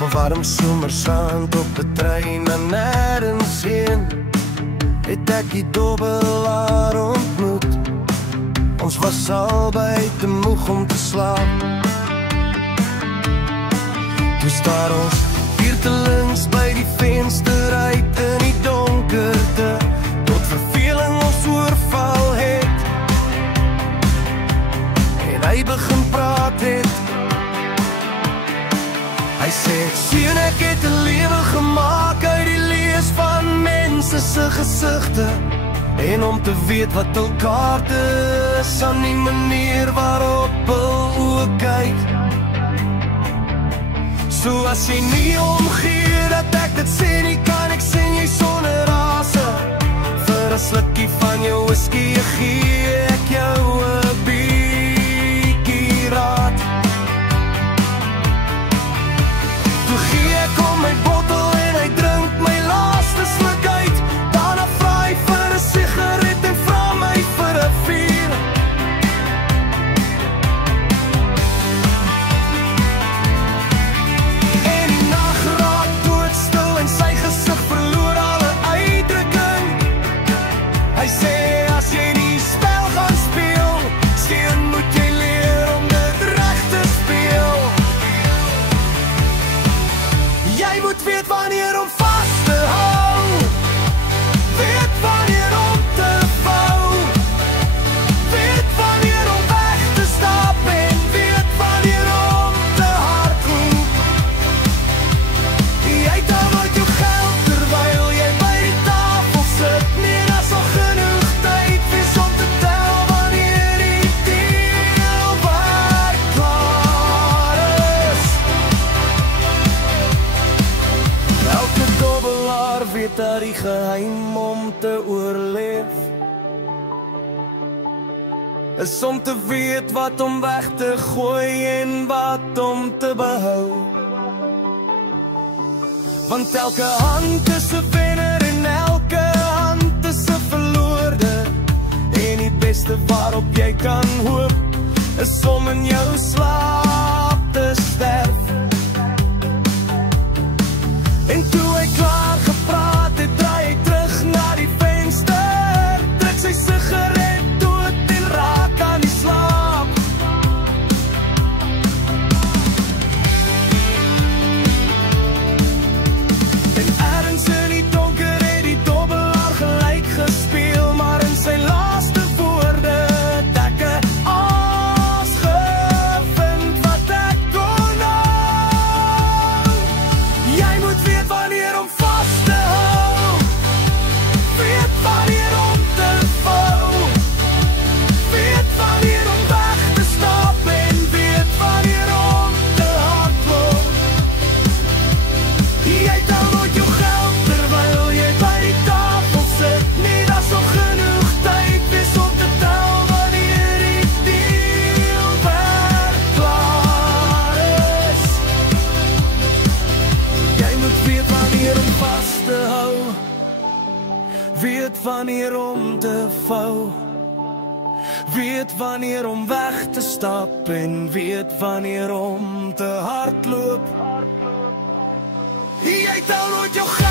Op 'n warm somersaand op 'n trein na nêrens heen, het ek die dobbelaar ontmoet. Ons was albei te moeg om te slaap. Toe staar ons viertelings by die venster uit in die donkerte, tot verveling ons oorval het. En hy begin praat het. Hy sê, sien ek het 'n lewe gemaak uit die lees van mense se gesigte, en om te weet wat hul kaarte is aan die manier waarop hul oë kyk. So as jy nie omgee dat ek dit sê nie, kan ek sien jy sonder rase. Vir 'n slukkie van jou whisky gee ek jou 'n bietjie raad. Toe gee ek om my bottel en hy drink my laaste sluk uit. Daarna vra hy vir 'n sigaret en vra my vir 'n vuur. En die nag raak doodstil en sy gesig verloor alle uitdrukking. Hy sê, as jy die spel gaan speel, seun moet jy leer om dit reg te speel. Jy moet weet wanneer om vas te hou, weet wanneer om te vou, weet wanneer om weg te stap en weet wanneer om te hardloop. Jy tel nooit jou geld terwyl jy by die tafel sit. Nee, daar's al genoeg tyd, wees om te tel wanneer die deelwerk klaar is. Elke dobbelaar weet dat die geheim om te oorleef is om te weet wat om weg te gooi en wat om te behou. Want elke hand is 'n wenner en elke hand is 'n verloorde. En die beste waarop jy kan hoop is om in jou slaap te sterf. En toe hy klaar gepraat het, draai hy terug na die venster, druk sy sigaret dood en raak aan die slaap. En ergens in die donker het die dobbelaar gelyk gespeel, maar in sy laaste woorde het ek 'n aas gevind wat ek kon hou. Jy moet weet wanneer om vas te hou, weet wanneer om te vou, weet wanneer om weg te stap en weet wanneer om te hardloop. Jy tel nooit jou geld terwyl jy by die tafel sit. Nee, daar's al genoeg tyd, wees om te tel wanneer die deelwerk klaar is. Jy moet weet wanneer om vas te hou, weet wanneer om te vou, weet wanneer om weg te stap en weet wanneer om te hardloop. Jy tel nooit jou geld